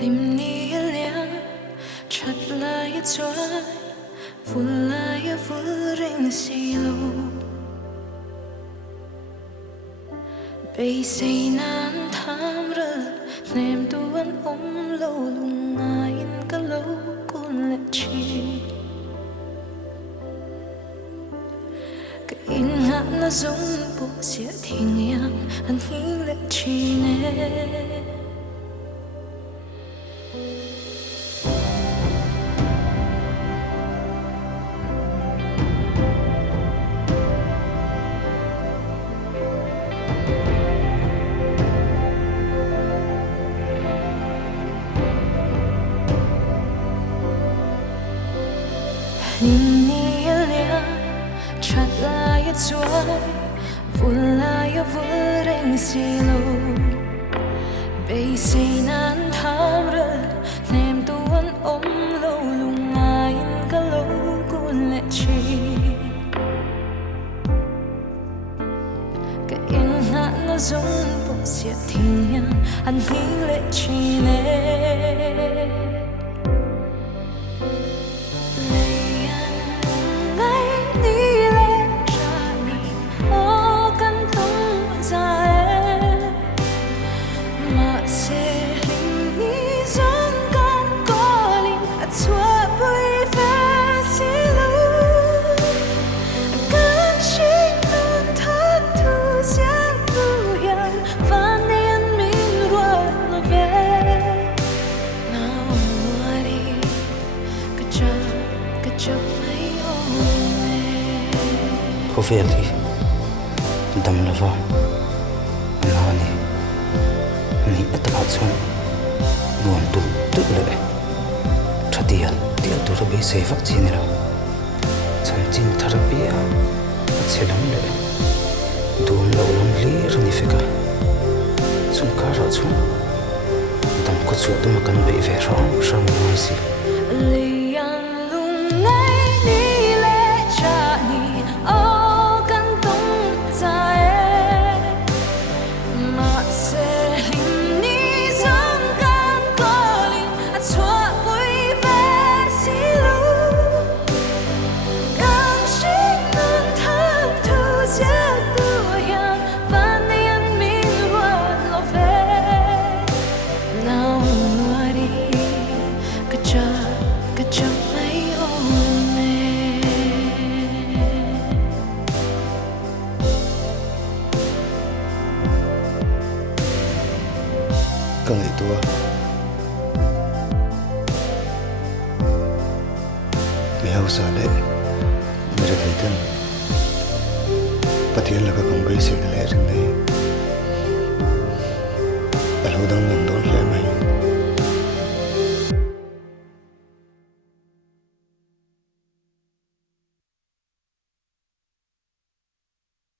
Lim ni lia chặt lại choai phun lại vui rình xì lù bây say nan tham rơ nem tuan lâu lung ngain ka lâu kun lệ chi ka in ngã na dung buộc xia thiên yang anh hi lệ chi nè Lim ni lia chặt lại choai vun lại vui rình xì lù bây say nan tham rơ nem tuan lâu lung ngain ka lâu kun lệ chi ka in ngã na dung buộc xia thiên yang anh hi lệ chi nè Có việc thì đâm là vợ là ni tất cả chúng buồn tụt tự lệ trả tiền tụi nó bị xây vắt chi này rồi chân chín thà ra bia sẽ lắm lệ đùm lâu lắm lý rồi ni phải cả chúng cá rồi chúng đâm có chỗ tôi mà cần bị về rong sang ngoài gì更累多，没有啥嘞，没得太等，不天了个更悲伤的来人嘞，而后当人都来没。